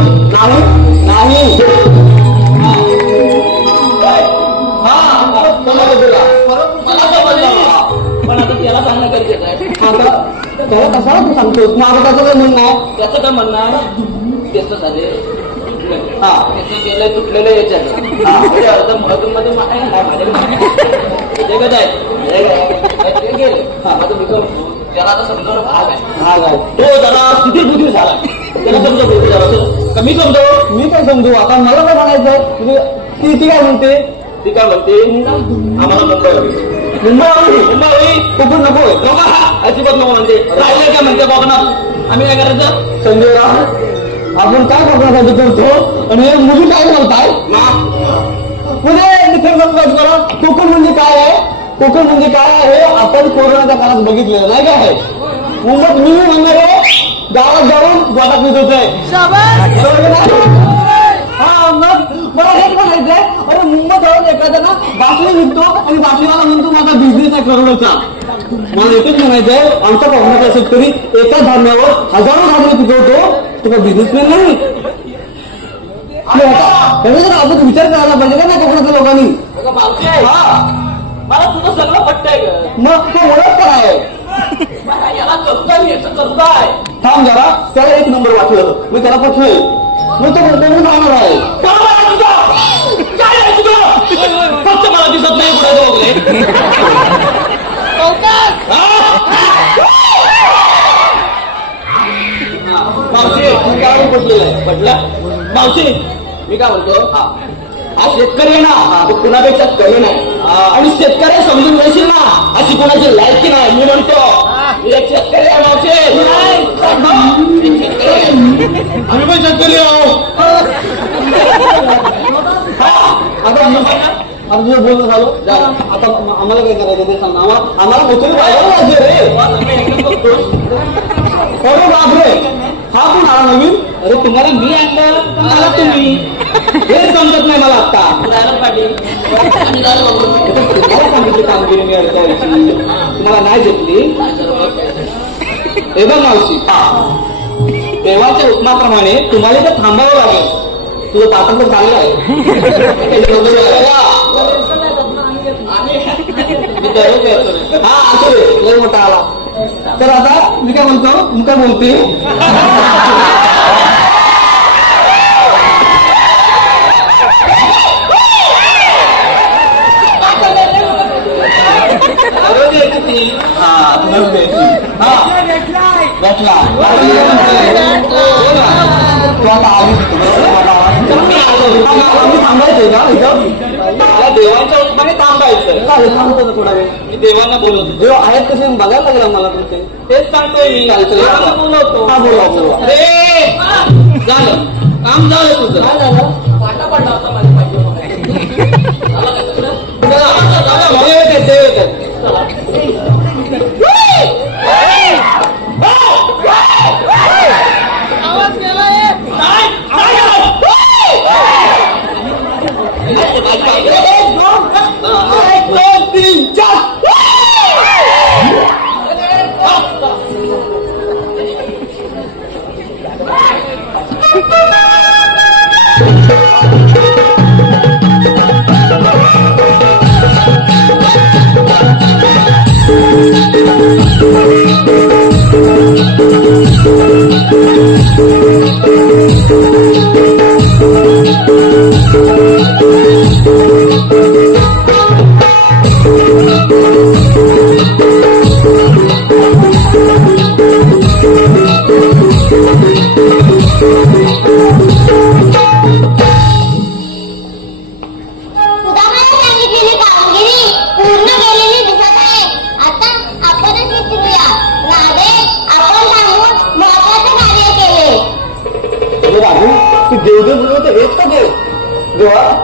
पण आता त्याला सांगणं गरजेचं आहे. त्याला कसा तू सांगतोस? माझं त्याचं काय म्हणणं आहे? त्याचं काय म्हणणं आहे? त्याचं झाले तुटलं हा त्याचं गेलं तुटलेलं याच्यात हा म्हणजे अर्ध मध्ये माझ्याकडे आहे गेले हा माझं मित्र त्याला आता समजावून भाग आहे तो जरा किती बुद्धी झाला त्याला समजवतो जरा कमी समजव मी काय समजू आता मला काय म्हणायचं ती काय म्हणते ती काय म्हणते आम्हाला मुंबई कुठून नको अजिबात नको म्हणते राहिले काय म्हणते बघणार आम्ही काय करायचं संजय राव आपण काय बघण्यासाठी करतो आणि मुली काय बोलताय पुढे करा कोकण म्हणजे काय आहे कोकण म्हणजे काय आहे आपण कोरोनाच्या काळात बघितलेलं नाही काय मुंबईत मी म्हणणार आहे गावात जाऊन गोटात मिळतोय हा मग मला हेच म्हणायचंय अरे मुंबईत जाऊन एखादा ना बाटली विकतो आणि बाटलीवाला म्हणतो माझा बिझनेस आहे करोडोचा मला एकच म्हणायचंय आमच्या कोकणातला शेतकरी एका धान्यावर हजारो धान्य पिकवतो तुला बिझनेसमॅन नाही जर आपण विचार करायला पाहिजे का ना कोकणातल्या लोकांनी मला तुझं सगळं पटतंय मग तो ओळख काय आहे याला कसं आहे थांब जरा त्याला एक नंबर वाटलं मी त्याला पटलोय मी तो जाणार आहे फक्त मला दिसत नाही पुढे मावशी काय पटलेलं आहे पटलं मावशी मी काय म्हणतो हा शेतकरी आहे ना तो कुणापेक्षा कमी नाही आणि शेतकरी समजून घेशील ना अशी कोणाची लायकी नाही मी म्हणतो मी एक शेतकरी आहे मावशी आम्ही पण शेतकरी आहो आता तुझं बोलणं झालो आता आम्हाला काय करायचं ते सांग आम्हाला मोठे पाहिजे रे अरे बापरे हा कोण आला नवीन अरे तुम्हाला मी आणलं तुम्हाला तुम्ही हे समजत नाही मला आता तुम्हाला सांगितली कामगिरी मी अडकायची तुम्हाला नाही घेतली हे बघ मावशी देवाच्या हुकमाप्रमाणे तुम्हाला तर थांबावं लागेल तुझं तातं पण चांगलं आहे हा असं लय मोठा आला तर आता मी काय म्हणतो मी काय बोलते तू आता थांबायचंय का देवांच्या उत्पाने थांबायचं थांबतो थोडा वेळ मी देवांना बोलवतो देव आहेत कसे बघायला लागला मला तुमचे तेच सांगतोय मी बोलवतो हा बोलवा अरे झालं काम झालं तुझं काय झालं वाटा पडला होता माझ्या देव येतात आवाज गेला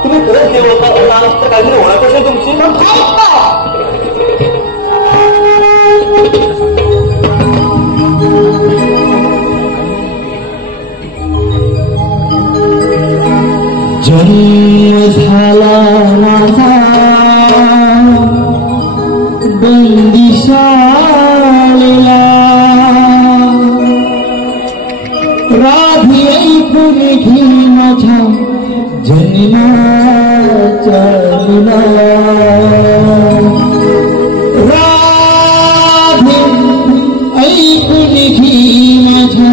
तुम्ही खरंच देव होता काहीतरी ओळख असेल तुमची जन्म झाला माझा बंदिशाळेला राधी ऐकून घे माझ्या जन्माच्या राधे ऐकून घे माझ्या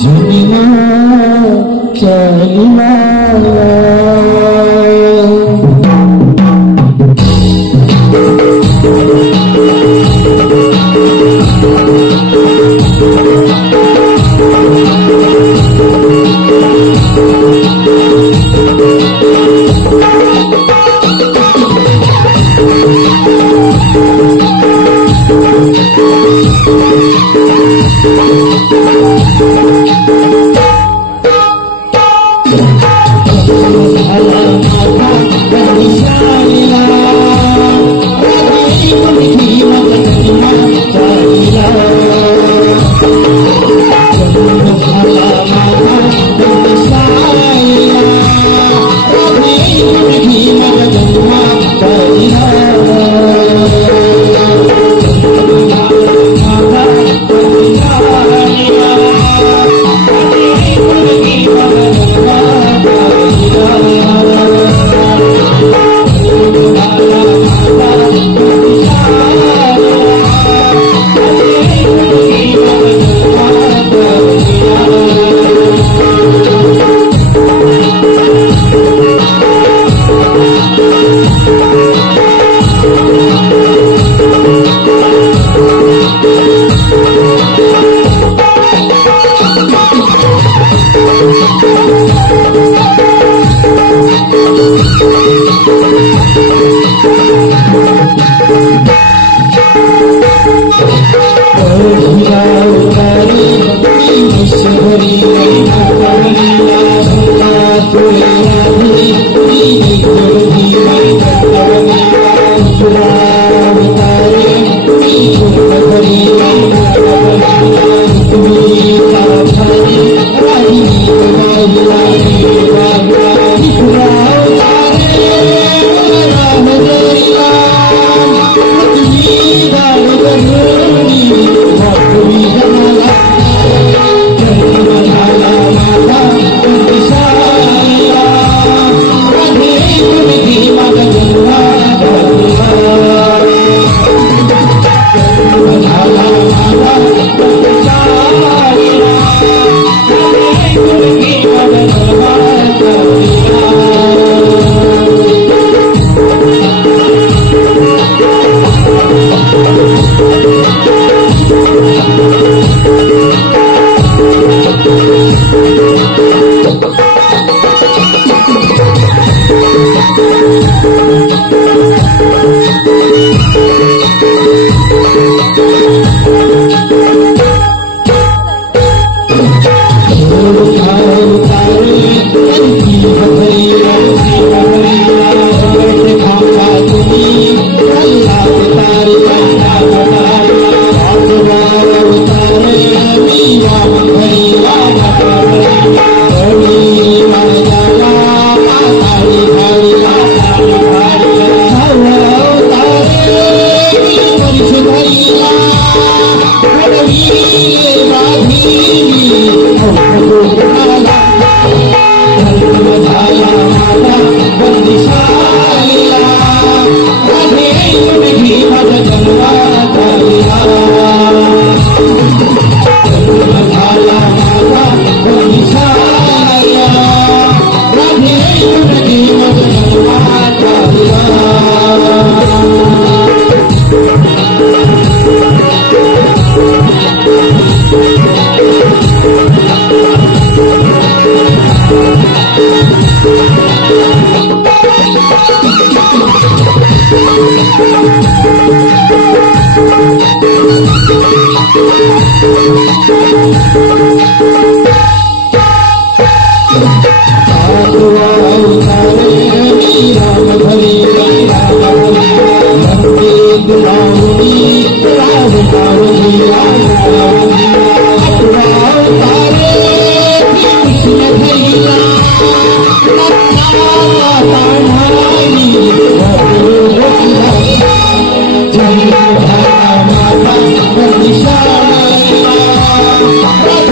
जन्माच्या चलिया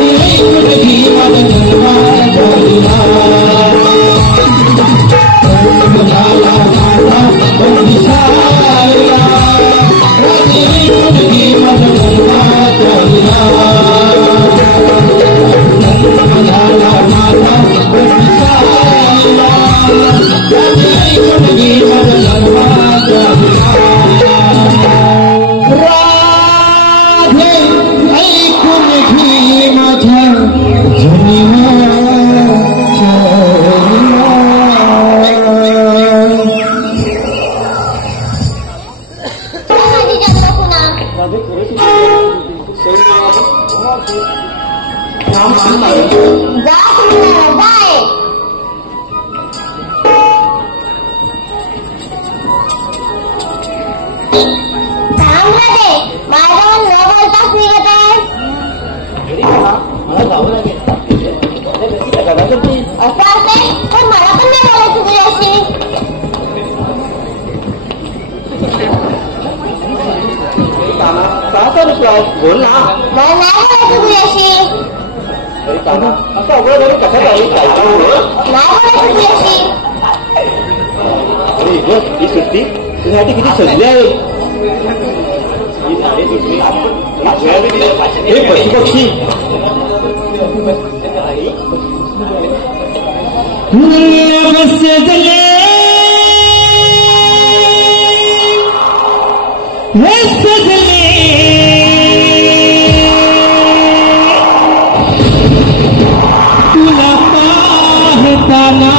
Radhe जा तुम्हाला जाय. थांब ना ते माझ्यावर न बोलताच निघत आहे. मला जावं लागेल. असं असेल तर मला पण नाही बोलायचं तुझ्याशी. का तर बोल ना. मला नाही बोलायचं तुझ्याशी. असं अवघड झालं कसं जाईल नाही बोलायचं तुझ्याशी. अरे बस ही सुट्टी तुझ्यासाठी किती सजली आहे. हे पशुपक्षी सजले तुला पाहताना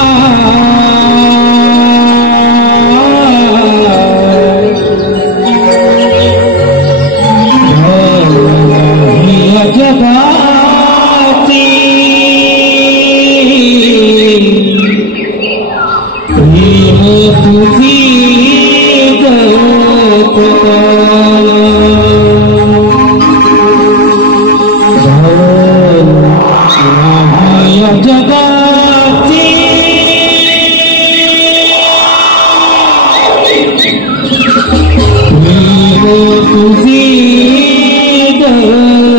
जगाची तुझी जगाची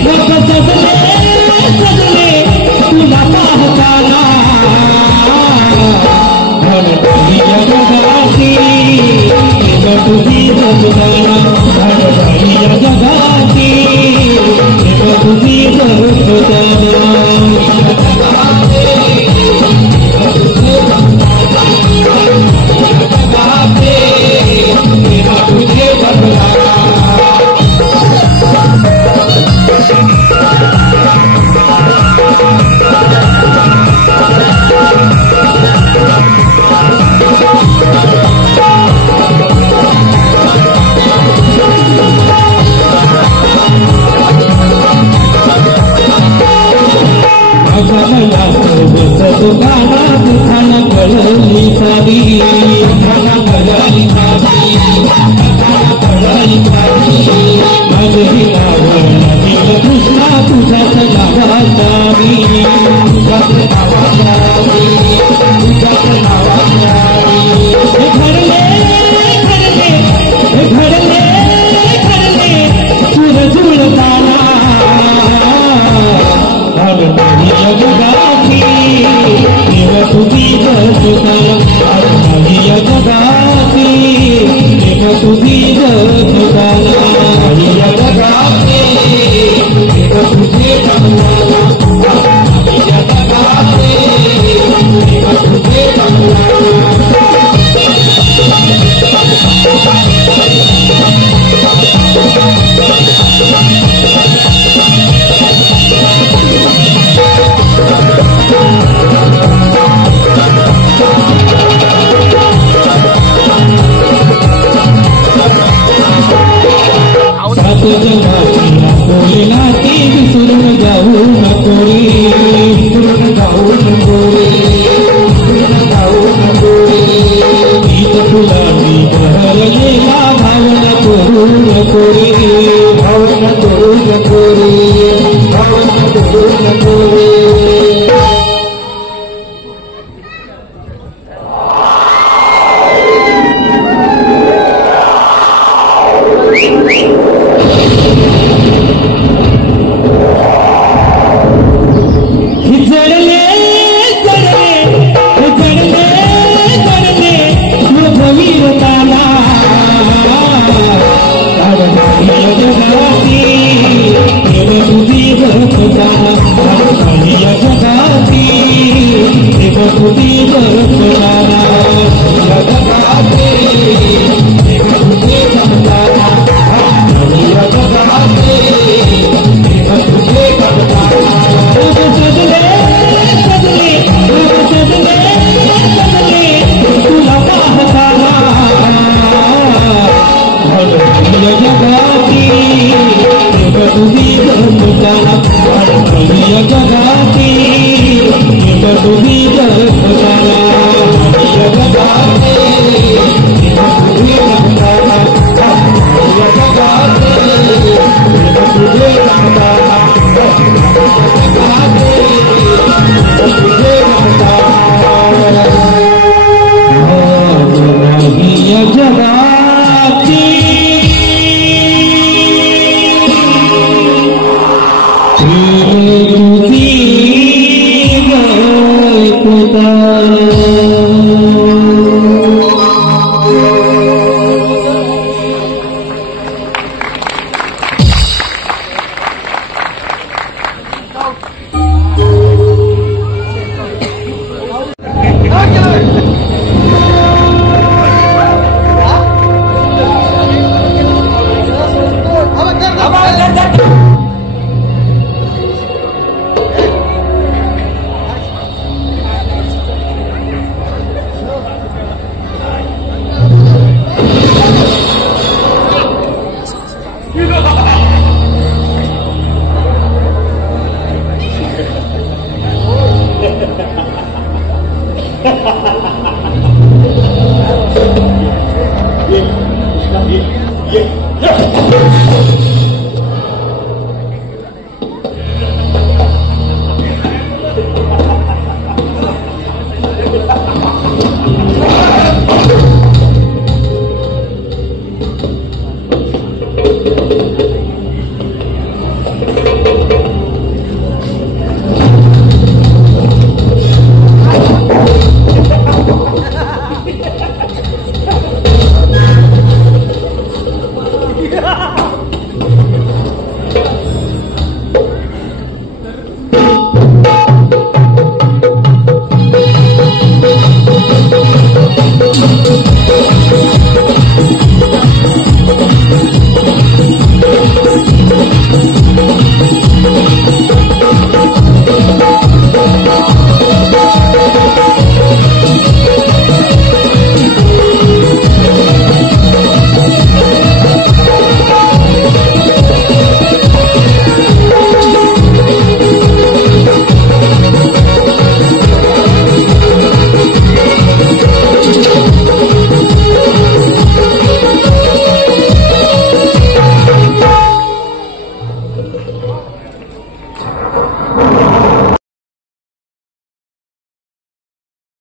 तुझी सजले तुला पाहताना जगाची तुझी जगताना जगाची तुझी जगताना दुखाना कळली सारी माझी कृष्णा तुझ्याच नावाचावी घडले सुर जुळताना जगाची तुझी जगताना जगाची तुझी जगताना जगाची तुझे जगताना तुझे तुझी जगताना जगताते तुझे जगताना आणि जगताते तुझे जगताना सजले सजले सजले सजले तुला पाहताना तुझ्या जगाती तुझी जगताना तुझ्या जगाती तुझी जगताना जगताते तुझे जगताना जगताते तुझे जगताना जगताते तुझे जगताना जगाती तुझी Yeah.